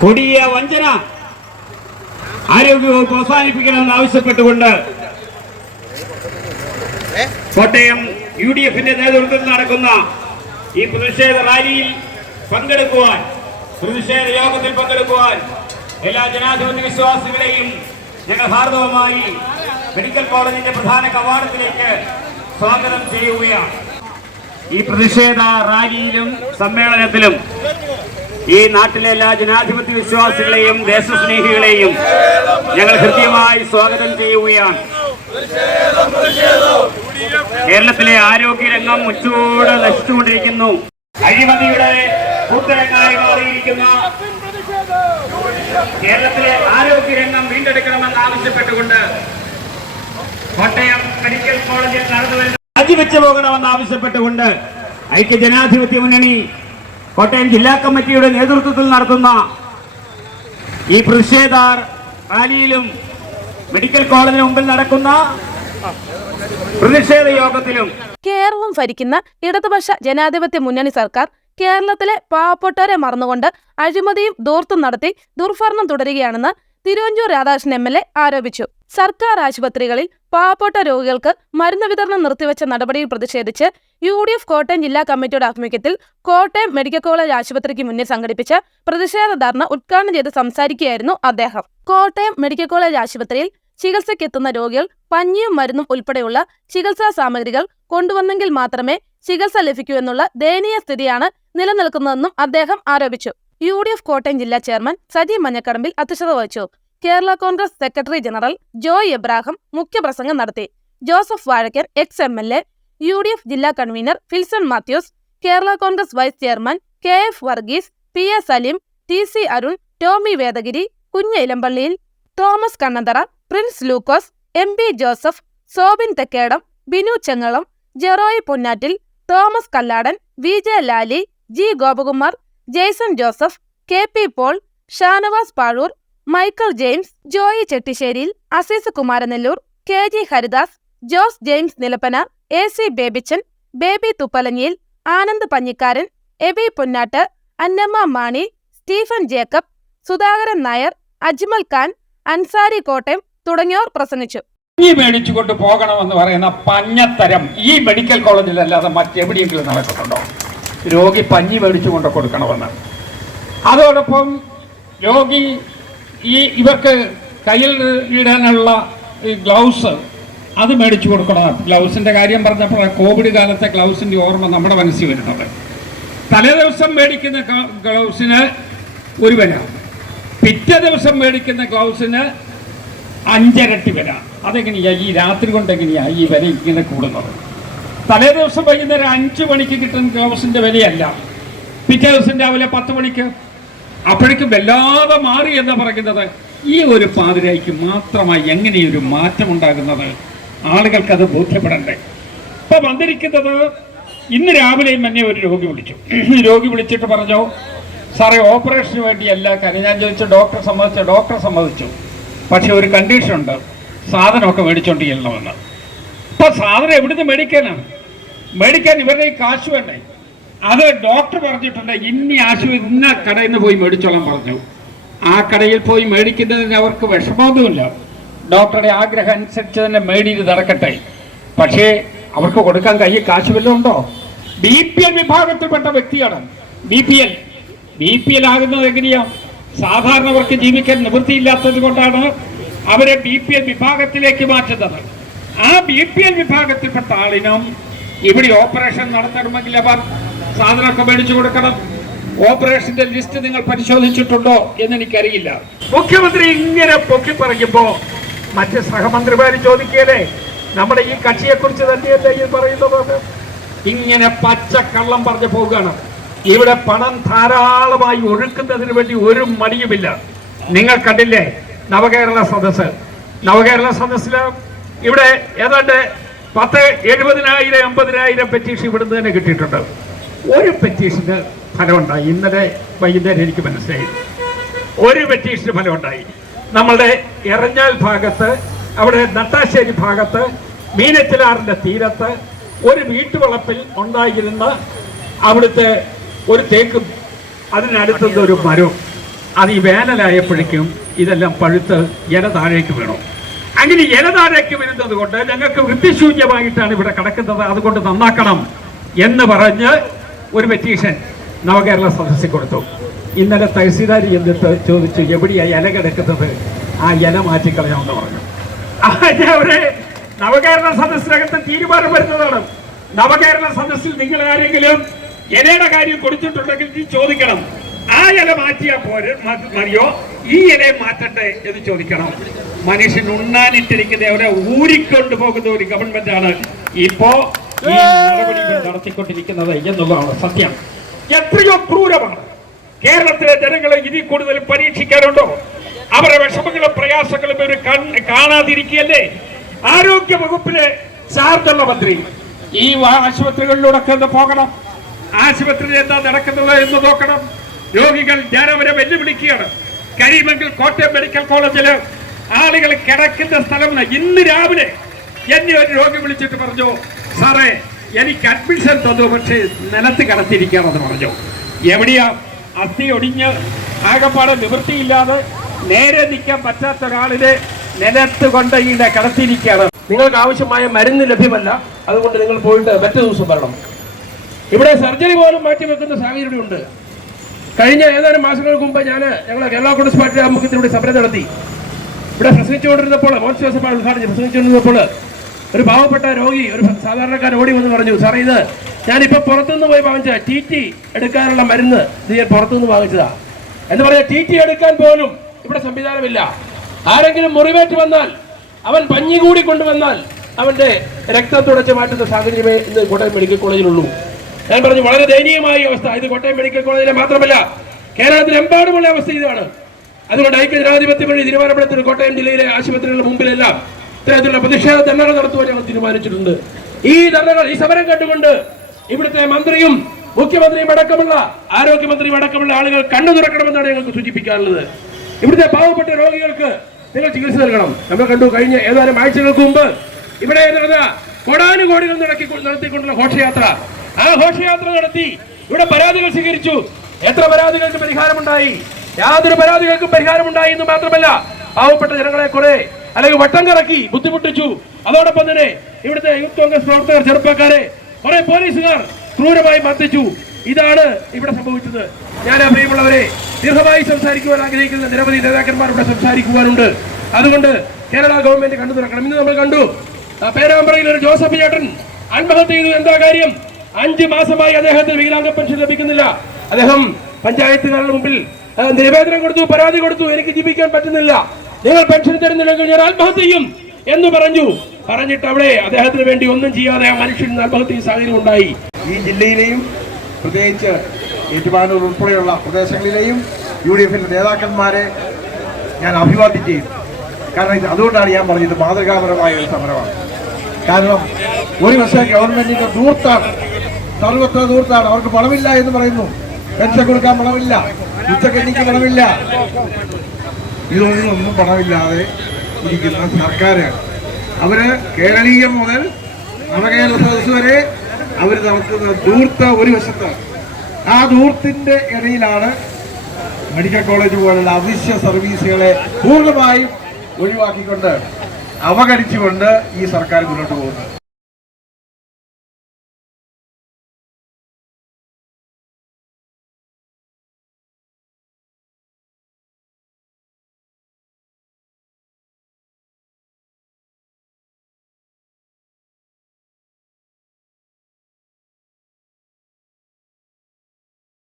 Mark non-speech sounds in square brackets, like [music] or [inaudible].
കൊടിയ വഞ്ചന. ആരോഗ്യവകുപ്പ് അവസാനിപ്പിക്കണമെന്ന് ആവശ്യപ്പെട്ടുകൊണ്ട് കോട്ടയം യു ഡി എഫിന്റെ നേതൃത്വത്തിൽ നടക്കുന്ന ഈ പ്രതിഷേധ റാലിയിൽ പങ്കെടുക്കുവാൻ പ്രതിഷേധ യോഗത്തിൽ പങ്കെടുക്കുവാൻ എല്ലാ ജനാധിപത്യ വിശ്വാസികളെയും ഹാർദവമായി മെഡിക്കൽ കോളേജിന്റെ പ്രധാന കവാടത്തിലേക്ക് സ്വാഗതം ചെയ്യുകയാണ്. ഈ പ്രതിഷേധ റാലിയിലും സമ്മേളനത്തിലും ഈ നാട്ടിലെ എല്ലാ ജനാധിപത്യ വിശ്വാസികളെയും ദേശസ്നേഹികളെയും ഞങ്ങൾ ഹൃദ്യമായി സ്വാഗതം ചെയ്യുകയാണ്. കേരളത്തിലെ ആരോഗ്യരംഗം മുച്ചോട് നശിച്ചുകൊണ്ടിരിക്കുന്നു. അഴിമതിയുടെ കൂത്തരങ്ങായി മാറിയിരിക്കുന്ന കേരളത്തിലെ ആരോഗ്യരംഗം വീണ്ടെടുക്കണമെന്ന് ആവശ്യപ്പെട്ടുകൊണ്ട് കോട്ടയം മെഡിക്കൽ കോളേജിൽ നടന്നു വരുന്ന രാജിവെച്ചു പോകണമെന്ന് ആവശ്യപ്പെട്ടുകൊണ്ട് ഐക്യ ജനാധിപത്യ മുന്നണി കോട്ടയം ജില്ലാ കമ്മിറ്റിയുടെ നേതൃത്വത്തിൽ നടത്തുന്ന ഈ പ്രതിഷേധ റാലിയിലും മെഡിക്കൽ കോളേജിന് മുമ്പിൽ നടക്കുന്ന പ്രതിഷേധ യോഗത്തിലും കേരളം ഭരിക്കുന്ന ഇടതുപക്ഷ ജനാധിപത്യ മുന്നണി സർക്കാർ കേരളത്തിലെ പാവപ്പെട്ടവരെ മറന്നുകൊണ്ട് അഴിമതിയും ദൂർത്തും നടത്തി ദുർഭരണം തുടരുകയാണെന്ന് Thiruvanchoor Radhakrishnan M L A ആരോപിച്ചു. സർക്കാർ ആശുപത്രികളിൽ പാവപ്പെട്ട രോഗികൾക്ക് മരുന്ന് വിതരണം നിർത്തിവെച്ച നടപടിയിൽ പ്രതിഷേധിച്ച് യു ഡി എഫ് കോട്ടയം ജില്ലാ കമ്മിറ്റിയുടെ ആഭിമുഖ്യത്തിൽ കോട്ടയം മെഡിക്കൽ കോളേജ് ആശുപത്രിക്ക് മുന്നിൽ സംഘടിപ്പിച്ച പ്രതിഷേധ ധർണ ഉദ്ഘാടനം ചെയ്ത് സംസാരിക്കുകയായിരുന്നു അദ്ദേഹം. കോട്ടയം മെഡിക്കൽ കോളേജ് ആശുപത്രിയിൽ ചികിത്സയ്ക്കെത്തുന്ന രോഗികൾ പഞ്ഞിയും മരുന്നും ഉൾപ്പെടെയുള്ള ചികിത്സാ സാമഗ്രികൾ കൊണ്ടുവന്നെങ്കിൽ മാത്രമേ ചികിത്സ ലഭിക്കൂ എന്നുള്ള ദയനീയ സ്ഥിതിയാണ് നിലനിൽക്കുന്നതെന്നും അദ്ദേഹം ആരോപിച്ചു. യു ഡി എഫ് കോട്ടയം ജില്ലാ ചെയർമാൻ സജി മഞ്ഞക്കടമ്പിൽ അധ്യക്ഷത വഹിച്ചു. കേരള കോൺഗ്രസ് സെക്രട്ടറി ജനറൽ ജോയ് എബ്രാഹിം മുഖ്യപ്രസംഗം നടത്തി. Joseph Vazhakkar ex M L A U D F ജില്ലാ convener Filson Mathews Kerala Congress vice chairman K F Varghese P A Saleem T C Arun Tomy Vedagiri Kunju Elampallil Thomas Kannanthara Prince Lukose M P Joseph Sobin Thekkedam Binu Chengalam Jeroy Ponnattil Thomas Kalladan V J Lali G Gopakumar Jaison Joseph K P Paul Shanavas Pazhoor Michael James Joy Chettisseriyil Azeez Kumaranellur K G Haridas Jose James Nilappana A C Babychan Baby Thuppalanjiyil Anand Panjikaran Aby Ponnattu Annamma Mani Stephen Jacob Sudhakaran Nair Ajmal Khan Ansari Kottayam തുടങ്ങിയവർ പ്രസംഗിച്ചു. ഈ മേടിച്ചുകൊണ്ട് പോകണമെന്ന് പറയുന്ന പഞ്ഞത്തരം ഈ medical കോളേജിലല്ലാതെ മറ്റെവിടെയെങ്കിലും നടക്കുന്നുണ്ടോ? രോഗി പഞ്ഞി മേടിച്ചു കൊണ്ട് കൊടുക്കണമെന്ന്. അതോടൊപ്പം രോഗി ഈ ഇവർക്ക് കയ്യിൽ ഇടാനുള്ള ഈ ഗ്ലൗസ് അത് മേടിച്ചു കൊടുക്കണം. ഗ്ലൗസിന്റെ കാര്യം പറഞ്ഞപ്പോൾ കോവിഡ് കാലത്തെ ഗ്ലൗസിന്റെ ഓർമ്മ നമ്മുടെ മനസ്സിൽ വരുന്നത്. തലേ ദിവസം മേടിക്കുന്ന ഗ്ലൗ- ഗ്ലൗസിന് ഒരു വില. പിറ്റേ ദിവസം മേടിക്കുന്ന ഗ്ലൗസിന് അഞ്ചരട്ടി വില. അതെങ്ങനെയാണ് ഈ രാത്രി കൊണ്ട് എങ്ങനെയാണ് ഈ വില ഇങ്ങനെ കൂടുന്നത്? തലേ ദിവസം വൈകുന്നേരം അഞ്ചു മണിക്ക് കിട്ടുന്ന ഗ്ലൗസിന്റെ വിലയല്ല. പിറ്റേ ദിവസം രാവിലെ പത്ത് മണിക്ക്. അപ്പോഴേക്കും വല്ലാതെ മാറി എന്ന് പറയുന്നത് ഈ ഒരു പാതിരായിക്ക് മാത്രമായി എങ്ങനെയൊരു മാറ്റം ഉണ്ടാകുന്നത് ആളുകൾക്ക് അത് ബോധ്യപ്പെടണ്ടേ. ഇപ്പൊ വന്നിരിക്കുന്നത് ഇന്ന് രാവിലെയും തന്നെ ഒരു രോഗി വിളിച്ചു. [clears throat] രോഗി വിളിച്ചിട്ട് പറഞ്ഞു സാറേ ഓപ്പറേഷന് വേണ്ടിയല്ല കാര്യം ഞാൻ ചോദിച്ചു ഡോക്ടർ സമ്മതിച്ചു? ഡോക്ടർ സമ്മതിച്ചു. പക്ഷെ ഒരു കണ്ടീഷൻ ഉണ്ട് സാധനമൊക്കെ മേടിച്ചോണ്ട് ചെല്ലണമെന്ന് ഇപ്പൊ സാധനം എവിടുന്ന് മേടിക്കാനാണ് മേടിക്കാൻ ഇവരുടെ കാശ് വേണ്ടേ? അത് ഡോക്ടർ പറഞ്ഞിട്ടുണ്ട് ഇന്ന ആശു ഇന്ന കടയിൽ നിന്ന് പോയി മേടിച്ചോളാൻ പറഞ്ഞു. ആ കടയിൽ പോയി മേടിക്കുന്നതിന് അവർക്ക് വിഷമമൊന്നുമില്ല. ഡോക്ടറുടെ ആഗ്രഹം അനുസരിച്ച് തന്നെ മേടിയിട്ട് നടക്കട്ടെ. പക്ഷേ അവർക്ക് കൊടുക്കാൻ കയ്യിൽ കാശ് വല്ലതും ഉണ്ടോ? ബി പി എൽ വിഭാഗത്തിൽപ്പെട്ട വ്യക്തിയാണ്. B P L B P L ആകുന്നത് എങ്ങനെയാ? സാധാരണവർക്ക് ജീവിക്കാൻ നിവൃത്തിയില്ലാത്തത് കൊണ്ടാണ് അവരെ ബി പി എൽ വിഭാഗത്തിലേക്ക് മാറ്റുന്നത്. ആ ബി പി എൽ വിഭാഗത്തിൽപ്പെട്ട ആളിനും ഇവിടെ ഓപ്പറേഷൻ നടത്തണമെങ്കിൽ അവർ സാധനമൊക്കെ മേടിച്ചു കൊടുക്കണം. ഓപ്പറേഷന്റെ ലിസ്റ്റ് നിങ്ങൾ പരിശോധിച്ചിട്ടുണ്ടോ എന്ന് എനിക്കറിയില്ല. മുഖ്യമന്ത്രി ഇങ്ങനെ പൊക്കി പറയുമ്പോ മറ്റ് സഹമന്ത്രിമാര് ചോദിക്കലേ നമ്മുടെ ഈ കക്ഷിയെ കുറിച്ച് തന്നെയല്ലേ ഈ പറയുന്നത്? ഇങ്ങനെ പച്ചക്കള്ളം പറഞ്ഞു പോവുകയാണ്. ഇവിടെ പണം ധാരാളമായി ഒഴുക്കുന്നതിന് വേണ്ടി ഒരു മടിയുമില്ല. നിങ്ങൾ കണ്ടില്ലേ? നവകേരള സദസ്സ്. നവകേരള സദസ്സിൽ ഇവിടെ ഏതാണ്ട് പത്ത് എഴുപതിനായിരം എൺപതിനായിരം പെറ്റീഷൻ ഇവിടുന്ന് തന്നെ കിട്ടിയിട്ടുണ്ട്. ഒരു പെറ്റീഷന് ഫലമുണ്ടായി. ഇന്നലെ വൈകുന്നേരം എനിക്ക് മനസ്സിലായി. ഒരു പെറ്റീഷന് ഫലമുണ്ടായി. നമ്മളുടെ എറഞ്ഞാൽ ഭാഗത്ത് അവിടെ നട്ടാശ്ശേരി ഭാഗത്ത് മീനച്ചിലാറിന്റെ തീരത്ത് ഒരു വീട്ടുവളപ്പിൽ ഉണ്ടായിരുന്ന അവിടുത്തെ ഒരു തേക്കും അതിനടുത്തുള്ള ഒരു മരവും അത് ഈ വേനലായപ്പോഴേക്കും ഇതെല്ലാം പഴുത്ത് ജല താഴേക്ക് വീണു. അങ്ങനെ ഇല താഴേക്ക് വരുന്നത് കൊണ്ട് ഞങ്ങൾക്ക് വൃത്തിശൂന്യമായിട്ടാണ് ഇവിടെ കിടക്കുന്നത്. അതുകൊണ്ട് നന്നാക്കണം എന്ന് പറഞ്ഞ് ഒരു പെറ്റീഷൻ നവകേരള സദസ്സിൽ കൊടുത്തു. ഇന്നലെ തഹസീൽദാർ എന്നിട്ട് ചോദിച്ചു എവിടെയാ ഇല കിടക്കുന്നത്? ആ ഇല മാറ്റിക്കളയാമെന്ന് പറഞ്ഞു. അവരെ നവകേരള സദസ്സിനകത്ത് തീരുമാനം വരുന്നതാണ്. നവകേരള സദസ്സിൽ നിങ്ങൾ ആരെങ്കിലും ഇലയുടെ കാര്യം കൊടുത്തിട്ടുണ്ടെങ്കിൽ ചോദിക്കണം. ആ ഇല മാറ്റിയാ പോരെ മതിയോ? ഈ ഇല മാറ്റട്ടെ എന്ന് ചോദിക്കണം. മനുഷ്യൻ ഉണ്ണാനിട്ടിരിക്കുന്ന അവരെ ഊരിക്കൊണ്ട് പോകുന്ന ഒരു ഗവൺമെന്റ് ആണ് ഇപ്പോ ഈ നടത്തിക്കൊണ്ടിരിക്കുന്നത് എന്നുള്ളതാണ് സത്യം. എത്രയോ ക്രൂരമാണ്. കേരളത്തിലെ ജനങ്ങളെ ഇതിൽ കൂടുതൽ പരീക്ഷിക്കാനുണ്ടോ? അവരുടെ വിഷമങ്ങളും പ്രയാസങ്ങളും ഇവർ കാണാതിരിക്കുകയല്ലേ? ആരോഗ്യ വകുപ്പിലെ ചാർജുള്ള മന്ത്രി ഈ ആശുപത്രികളിലൂടെ പോകണം. ആശുപത്രിയിൽ എന്താ നടക്കുന്നത് എന്ന് നോക്കണം. രോഗികൾ ഞാൻ അവരെ വെല്ലുവിളിക്കുകയാണ്. കരീമെങ്കിൽ കോട്ടയം മെഡിക്കൽ കോളേജിൽ ആളുകൾ കിടക്കുന്ന സ്ഥലം ഇന്ന് രാവിലെ എന്നെ ഒരു രോഗി വിളിച്ചിട്ട് പറഞ്ഞു സാറേ എനിക്ക് അഡ്മിഷൻ തന്നു പക്ഷേ നിലത്ത് കിടത്തിരിക്കുകയാണെന്ന് പറഞ്ഞു. എവിടെയാ? അസ്ഥി ഒടിഞ്ഞ് ആകപ്പാടെ നിവൃത്തിയില്ലാതെ നേരെ നിൽക്കാൻ പറ്റാത്ത ഒരാളിനെ നിലത്ത് കൊണ്ട് ഇങ്ങനെ കിടത്തിയിരിക്കുകയാണ്. നിങ്ങൾക്ക് ആവശ്യമായ മരുന്ന് ലഭ്യമല്ല. അതുകൊണ്ട് നിങ്ങൾ പോയിട്ട് മറ്റു ദിവസം വരണം. ഇവിടെ സർജറി പോലും മാറ്റിവെക്കുന്ന സാഹചര്യമുണ്ട്. കഴിഞ്ഞ ഏതാനും മാസങ്ങൾക്ക് മുമ്പ് ഞാൻ ഞങ്ങൾ കേരള കോൺഗ്രസ് പാർട്ടി ആമുഖ്യത്തിലൂടെ സമരം നടത്തി. ഇവിടെ പ്രസംഗിച്ചുകൊണ്ടിരുന്നപ്പോൾ മോൻസ് ജോസഫാണ് ഉദ്ഘാടനം പ്രസംഗിച്ചുകൊണ്ടിരുന്നപ്പോൾ ഒരു പാവപ്പെട്ട രോഗി ഒരു സാധാരണക്കാരൻ ഓടി വന്ന് പറഞ്ഞു സാറേ ഇത് ഞാനിപ്പോൾ പുറത്തുനിന്ന് പോയി വാങ്ങിച്ച ടി ടി എടുക്കാനുള്ള മരുന്ന് ഇത് ഞാൻ പുറത്തുനിന്ന് വാങ്ങിച്ചതാ. എന്ന് പറഞ്ഞാൽ ടി ടി എടുക്കാൻ പോലും ഇവിടെ സംവിധാനമില്ല. ആരെങ്കിലും മുറിവേറ്റ് വന്നാൽ അവൻ പഞ്ഞി കൂടി കൊണ്ടുവന്നാൽ അവന്റെ രക്തം തുടച്ച് മാറ്റുന്ന സാഹചര്യമേ ഇന്ന് കോട്ടയം മെഡിക്കൽ കോളേജിലുള്ളൂ. ഞാൻ പറഞ്ഞു വളരെ ദയനീയമായ അവസ്ഥ. ഇത് കോട്ടയം മെഡിക്കൽ കോളേജിലെ മാത്രമല്ല കേരളത്തിലെമ്പാടുമുള്ള അവസ്ഥ ഇതാണ്. അതുകൊണ്ട് ഐക്യ ജനാധിപത്യം വഴി തീരുമാനപ്പെടുത്തുന്ന കോട്ടയം ജില്ലയിലെ ആശുപത്രികളുടെ മുമ്പിലെല്ലാം ഇത്തരത്തിലുള്ള പ്രതിഷേധ ധർണകൾ നടത്തുവാൻ ഞങ്ങൾ തീരുമാനിച്ചിട്ടുണ്ട്. ഈ ധർണകൾ ഈ സമരം കണ്ടുകൊണ്ട് ഇവിടുത്തെ മന്ത്രിയും മുഖ്യമന്ത്രിയും അടക്കമുള്ള ആരോഗ്യമന്ത്രിയും അടക്കമുള്ള ആളുകൾ കണ്ണു തുറക്കണമെന്നാണ് ഞങ്ങൾക്ക് സൂചിപ്പിക്കാനുള്ളത്. ഇവിടുത്തെ പാവപ്പെട്ട രോഗികൾക്ക് നിങ്ങൾ ചികിത്സ നൽകണം. നമ്മൾ കണ്ടു കഴിഞ്ഞ ഏതാനും ആഴ്ചകൾക്ക് മുമ്പ് ഇവിടെ നടന്ന കോടാനുകോടികൾ നടത്തിക്കൊണ്ടുള്ള ഘോഷയാത്ര ആ ഘോഷയാത്ര നടത്തി. ഇവിടെ പരാതികൾ സ്വീകരിച്ചു. എത്ര പരാതികൾക്ക് പരിഹാരമുണ്ടായി? യാതൊരു പരാതികൾക്കും പരിഹാരമുണ്ടായി എന്ന് മാത്രമല്ല പാവപ്പെട്ട ജനങ്ങളെ കുറെ അല്ലെങ്കിൽ വട്ടം കറക്കി ബുദ്ധിമുട്ടിച്ചു. അതോടൊപ്പം തന്നെ ഇവിടുത്തെ യൂത്ത് കോൺഗ്രസ് പ്രവർത്തകർ ചെറുപ്പക്കാരെ കുറെ പോലീസുകാർ ക്രൂരമായി മർദ്ദിച്ചു. ഇതാണ് ഇവിടെ സംഭവിച്ചത്. ഞാൻ പ്രിയമുള്ളവരെ ദീർഘമായി സംസാരിക്കുവാൻ ആഗ്രഹിക്കുന്ന നിരവധി നേതാക്കന്മാർ ഇവിടെ സംസാരിക്കുവാനുണ്ട്. അതുകൊണ്ട് കേരള ഗവൺമെന്റ് കണ്ടു തുറക്കണം. ഇന്ന് നമ്മൾ കണ്ടു. പേരാമ്പ്രയിൽ ഒരു ജോസഫ് ചേട്ടൻ ആത്മഹത്യ ചെയ്തു. എന്താ കാര്യം? അഞ്ച് മാസമായി അദ്ദേഹത്തിന് വികലാംഗ പെൻഷൻ ലഭിക്കുന്നില്ല. അദ്ദേഹം പഞ്ചായത്തുകാരുടെ മുമ്പിൽ നിവേദനം കൊടുത്തു പരാതി കൊടുത്തു എനിക്ക് ജീവിക്കാൻ പറ്റുന്നില്ല. നിങ്ങൾ പെൻഷൻ തരുന്നില്ലെങ്കിൽ ഞാൻ ആത്മഹത്യ ചെയ്യും എന്ന് പറഞ്ഞു. പറഞ്ഞിട്ട് അവിടെ അദ്ദേഹത്തിന് വേണ്ടി ഒന്നും ചെയ്യാതെ ആ മനുഷ്യൻ ആത്മഹത്യ സാഹചര്യം ഉണ്ടായി. ഈ ജില്ലയിലെയും പ്രത്യേകിച്ച് ഏറ്റുമാനൂർ ഉൾപ്പെടെയുള്ള പ്രദേശങ്ങളിലെയും യു ഡി എഫിന്റെ നേതാക്കന്മാരെ ഞാൻ അഭിവാദ്യം ചെയ്യും. കാരണം അതുകൊണ്ടാണ് ഞാൻ പറഞ്ഞത് മാതൃകാപരമായ ഒരു സമരമാണ്. കാരണം ഒരു പക്ഷേ ഗവൺമെന്റിന്റെ ദൂർത്താണ് സർവത്ര ദൂർത്താണ് അവർക്ക് പണമില്ല എന്ന് പറയുന്നു. പെൻഷൻ കൊടുക്കാൻ പണമില്ല. ഉച്ചക്കഞ്ഞിക്ക് പണമില്ല. ഇതൊന്നും പണമില്ലാതെ ഇരിക്കുന്ന സർക്കാരാണ്. അവർ കേരളീയം മുതൽ നവകേരള സദസ് വരെ അവർ നടത്തുന്ന ദൂർത്ത ഒരു വശത്താണ്. ആ ദൂർത്തിന്റെ ഇടയിലാണ് മെഡിക്കൽ കോളേജ് പോലുള്ള അവശ്യ സർവീസുകളെ പൂർണമായും ഒഴിവാക്കിക്കൊണ്ട് അവഗണിച്ചുകൊണ്ട് ഈ സർക്കാർ മുന്നോട്ട് പോകുന്നത്.